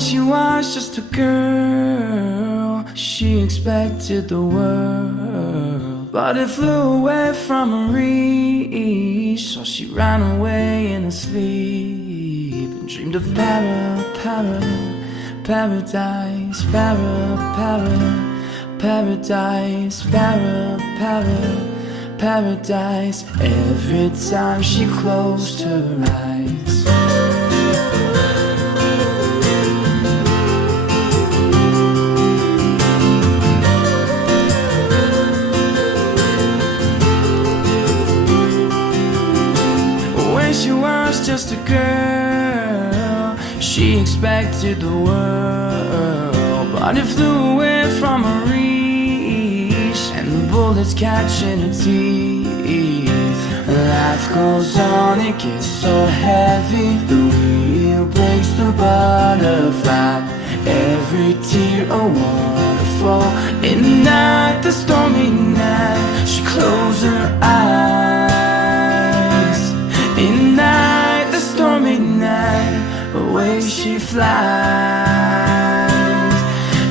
she was just a girl, she expected the world, but it flew away from her reach. So she ran away in her sleep and dreamed of paradise, paradise, paradise. Every time she closed her eyes. She was just a girl, she expected the world, but it flew away from her reach, and the bullets catching her teeth. Life goes on, it gets so heavy, the wheel breaks the butterfly. Every tear a waterfall. In the night, the stormy night, she closed her eyes. In the night, the stormy night, away she flies.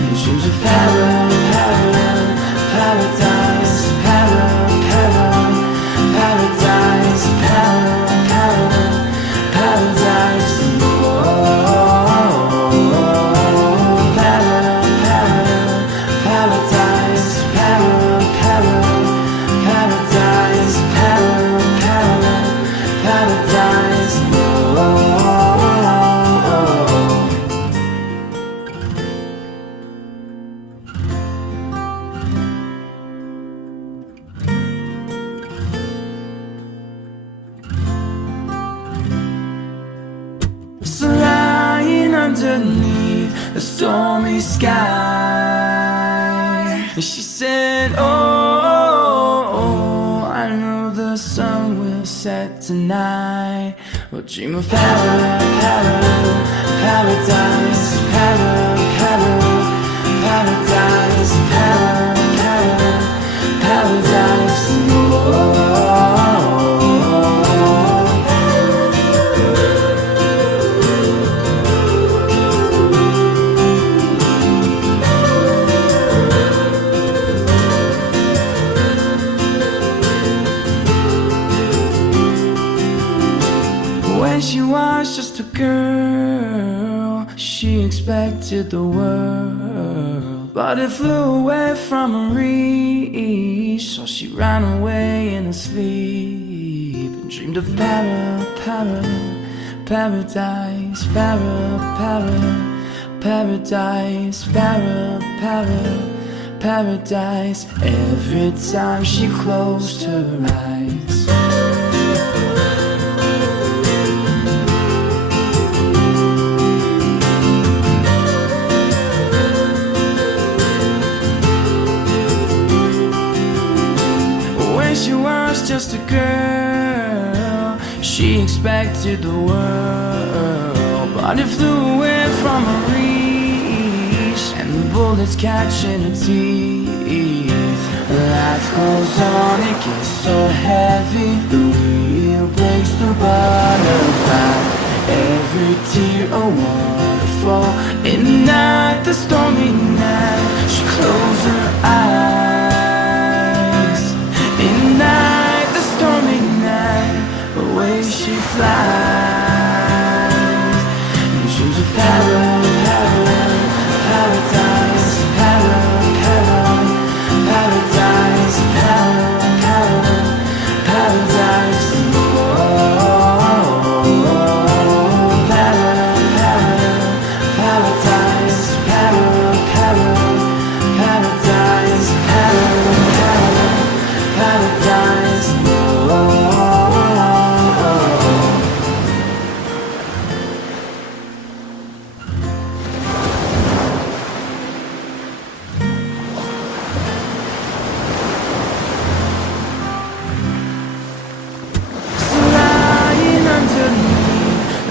And dreams of paradise, paradise, paradise, paradise. Underneath a stormy sky, she said, oh, I know the sun will set tonight. We'll dream of paradise, paradise, paradise, paradise. She was just a girl, she expected the world, but it flew away from her reach. So she ran away in her sleep and dreamed of paradise, paradise, paradise. Every time she closed her eyes. She was just a girl, she expected the world, but it flew away from her reach, and the bullets catching her teeth. Life goes on, it gets so heavy, the wheel breaks the butterfly. Every tear a waterfall. In the night, the stormy night, she closed her eyes. In the night, the stormy night, away she flies. And dreams of paradise, paradise, paradise, paradise.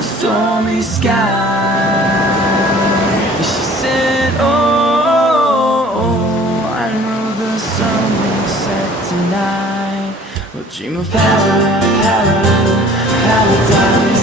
Stormy sky. She said, oh, I know the sun will set tonight. We'll dream of paradise, paradise.